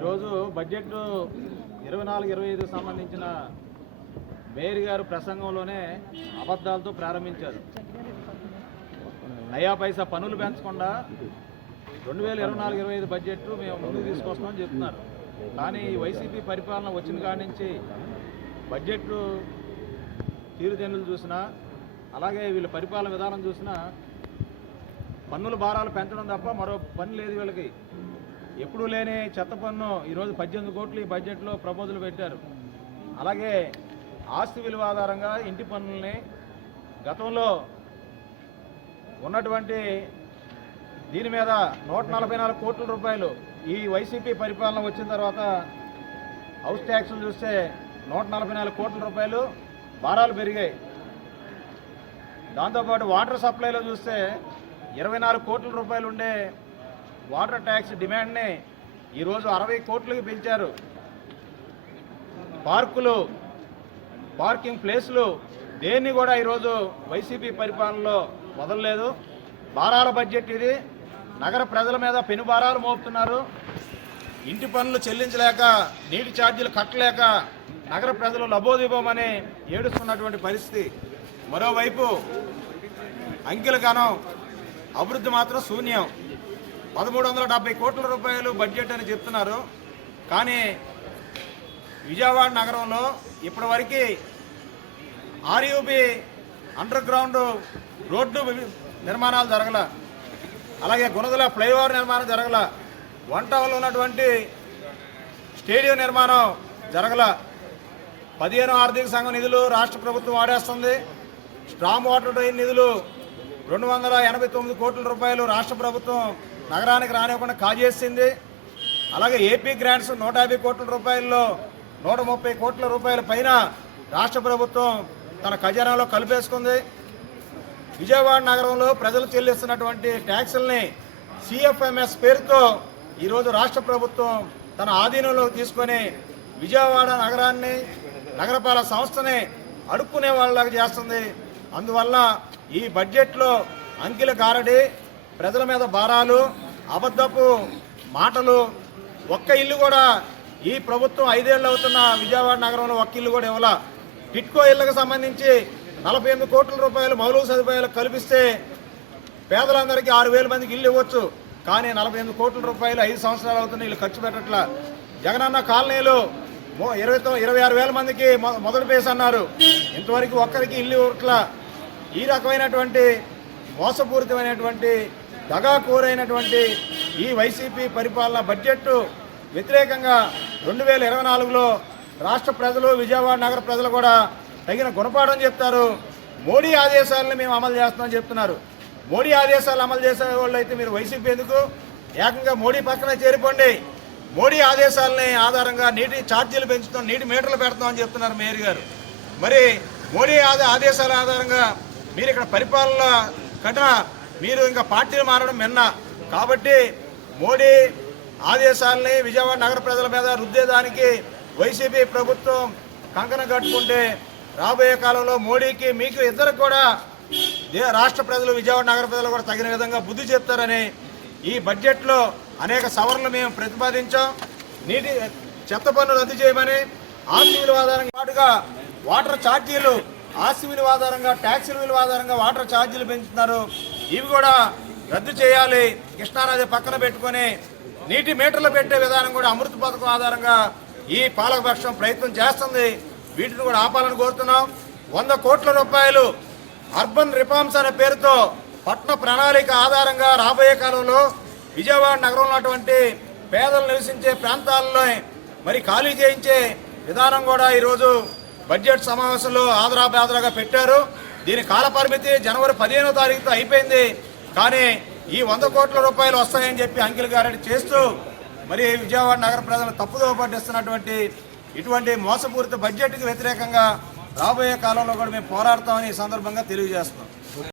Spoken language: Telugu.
ఈరోజు బడ్జెట్ ఇరవై నాలుగు ఇరవై ఐదు సంబంధించిన మేయర్ గారు ప్రసంగంలోనే అబద్ధాలతో ప్రారంభించారు. నయా పైసా పనులు పెంచకుండా రెండు వేల ఇరవై నాలుగు ఇరవై ఐదు బడ్జెట్ మేము ముందుకు తీసుకొస్తామని చెప్తున్నారు. కానీ వైసీపీ పరిపాలన వచ్చిన కాడి నుంచి బడ్జెట్ తీరుతెన్నులు చూసినా అలాగే వీళ్ళ పరిపాలన విధానం చూసినా పన్నుల భారాలు పెంచడం తప్ప మరో పని లేదు వీళ్ళకి. ఎప్పుడూ లేని చెత్త పన్ను ఈరోజు పద్దెనిమిది కోట్లు ఈ బడ్జెట్లో ప్రపోజలు పెట్టారు. అలాగే ఆస్తి విలువ ఆధారంగా ఇంటి పన్నుల్ని గతంలో ఉన్నటువంటి దీని మీద నూట నలభై నాలుగు కోట్ల రూపాయలు ఈ వైసీపీ పరిపాలన వచ్చిన తర్వాత హౌస్ ట్యాక్సులు చూస్తే నూట నలభై నాలుగు కోట్ల రూపాయలు భారాలు పెరిగాయి. దాంతోపాటు వాటర్ సప్లైలో చూస్తే ఇరవై నాలుగు కోట్ల రూపాయలు ఉండే వాటర్ ట్యాక్స్ డిమాండ్ని ఈరోజు అరవై కోట్లకి పెంచారు. పార్కులు పార్కింగ్ ప్లేస్లు దేన్ని కూడా ఈరోజు వైసీపీ పరిపాలనలో వదలలేదు. భారాల బడ్జెట్ ఇది. నగర ప్రజల మీద పెను భారాలు మోపుతున్నారు. ఇంటి పనులు చెల్లించలేక నీటి ఛార్జీలు కట్టలేక నగర ప్రజలు లబోదీపమని ఏడుస్తున్నటువంటి పరిస్థితి. మరోవైపు అంకెల గానం అభివృద్ధి మాత్రం శూన్యం. పదమూడు వందల డెబ్బై కోట్ల రూపాయలు బడ్జెట్ అని చెప్తున్నారు. కానీ విజయవాడ నగరంలో ఇప్పటివరకు ఆర్యూబి అండర్ గ్రౌండ్ రోడ్డు నిర్మాణాలు జరగల అలాగే గుణదల ఫ్లైఓవర్ నిర్మాణం జరగల వన్ టౌన్లో ఉన్నటువంటి స్టేడియం నిర్మాణం జరగల పదిహేను ఆర్థిక సంఘం నిధులు రాష్ట్ర ప్రభుత్వం వాడేస్తుంది. స్ట్రాంగ్ వాటర్ డ్రైన్ నిధులు రెండు వందల ఎనభై తొమ్మిది కోట్ల రూపాయలు రాష్ట్ర ప్రభుత్వం నగరానికి రానివ్వకుండా కాజేసింది. అలాగే ఏపీ గ్రాంట్స్ నూట యాభై కోట్ల రూపాయల్లో నూట ముప్పై కోట్ల రూపాయల పైన రాష్ట్ర ప్రభుత్వం తన ఖజానాలో కలిపేసుకుంది. విజయవాడ నగరంలో ప్రజలు చెల్లిస్తున్నటువంటి ట్యాక్సుల్ని సిఎఫ్ఎంఎస్ పేరుతో ఈరోజు రాష్ట్ర ప్రభుత్వం తన ఆధీనంలోకి తీసుకొని విజయవాడ నగరాన్ని నగరపాలక సంస్థని అడుక్కునే వాళ్ళలాగా చేస్తుంది. అందువల్ల ఈ బడ్జెట్లో అంకిల గారడి ప్రజల మీద భారాలు అబద్ధపు మాటలు ఒక్క ఇల్లు కూడా ఈ ప్రభుత్వం ఐదేళ్ళు అవుతున్న విజయవాడ నగరంలో ఒక్క ఇల్లు కూడా ఇవ్వాల. టిట్కో ఇళ్ళకు సంబంధించి నలభై ఎనిమిది కోట్ల రూపాయలు మౌలిక సదుపాయాలు కల్పిస్తే పేదలందరికీ ఆరు వేల మందికి ఇల్లు ఇవ్వచ్చు. కానీ నలభై ఎనిమిది కోట్ల రూపాయలు ఐదు సంవత్సరాలు అవుతున్న వీళ్ళు ఖర్చు పెట్టట్లా. జగనన్న కాలనీలు ఇరవై ఇరవై ఆరు వేల మందికి మొ- మొదటి పేస్ అన్నారు. ఇంతవరకు ఒక్కరికి ఇల్లు ఇవ్వట్లా. ఈ రకమైనటువంటి మోసపూరితమైనటువంటి దగాకోరైనటువంటి ఈ వైసీపీ పరిపాలన బడ్జెట్ వ్యతిరేకంగా రెండు వేల ఇరవై నాలుగులో రాష్ట్ర ప్రజలు విజయవాడ నగర ప్రజలు కూడా తగిన గుణపాఠం చెప్తారు. మోడీ ఆదేశాలను మేము అమలు చేస్తామని చెప్తున్నారు. మోడీ ఆదేశాలు అమలు చేసే వాళ్ళు అయితే మీరు వైసీపీ ఎందుకు? ఏకంగా మోడీ పక్కన చేరిపోండి. మోడీ ఆదేశాలని ఆధారంగా నీటి ఛార్జీలు పెంచుతాం నీటి మీటర్లు పెడతామని చెప్తున్నారు మేయర్ గారు. మరి మోడీ ఆదే ఆదేశాల ఆధారంగా మీరు ఇక్కడ పరిపాలన కఠిన మీరు ఇంకా పార్టీలు మారడం మిన్న కాబట్టి మోడీ ఆదేశాలని విజయవాడ నగర ప్రజల మీద రుద్దేదానికి వైసీపీ ప్రభుత్వం కంకణం కట్టుకుంటే రాబోయే కాలంలో మోడీకి మీకు ఇద్దరు కూడా రాష్ట్ర ప్రజలు విజయవాడ నగర ప్రజలు కూడా తగిన విధంగా బుద్ధి చెప్తారని ఈ బడ్జెట్లో అనేక సవరణలు మేము ప్రతిపాదించాం. నీటి చెత్త పన్ను రద్దు చేయమని ఆస్తి విలువ పాటుగా వాటర్ ఛార్జీలు ఆస్తి విలువ ఆధారంగా ట్యాక్సీల విలువ ఆధారంగా వాటర్ ఛార్జీలు పెంచుతున్నారు. ఇవి కూడా రద్దు చేయాలి. కృష్ణానది పక్కన పెట్టుకొని నీటి మీటర్లు పెట్టే విధానం కూడా అమృత పథకం ఆధారంగా ఈ పాలకపక్షం ప్రయత్నం చేస్తుంది. వీటిని కూడా ఆపాలని కోరుతున్నాం. వంద కోట్ల రూపాయలు అర్బన్ రిఫార్మ్స్ అనే పేరుతో పట్టణ ప్రణాళిక ఆధారంగా రాబోయే కాలంలో విజయవాడ నగరంలో ఉన్నటువంటి పేదలు నివసించే ప్రాంతాల్లో మరి ఖాళీ చేయించే విధానం కూడా ఈరోజు బడ్జెట్ సమావేశంలో ఆదరాబాదరాగా పెట్టారు. దీని కాలపరిమితి జనవరి పదిహేనో తారీఖుతో అయిపోయింది. కానీ ఈ వంద కోట్ల రూపాయలు వస్తాయని చెప్పి అంకిల్ గారెడ్డి చేస్తూ మరి విజయవాడ నగర ప్రజలు తప్పుదోవ పట్టిస్తున్నటువంటి ఇటువంటి మోసపూరిత బడ్జెట్కి వ్యతిరేకంగా రాబోయే కాలంలో కూడా మేము పోరాడతామని ఈ సందర్భంగా తెలియజేస్తున్నాం.